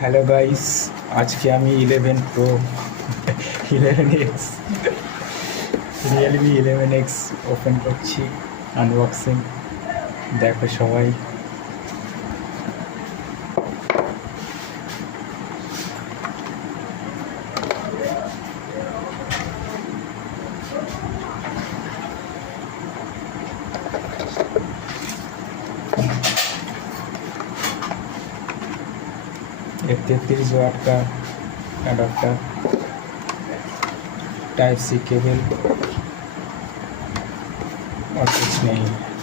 Hello guys, আজকে আমি 11 pro 11X Realme 11X open করছি, আনবক্সিং। দেখো সবাই। एक 33 वाट का अडाप्टर, टाइप सी केबल और कुछ नहीं।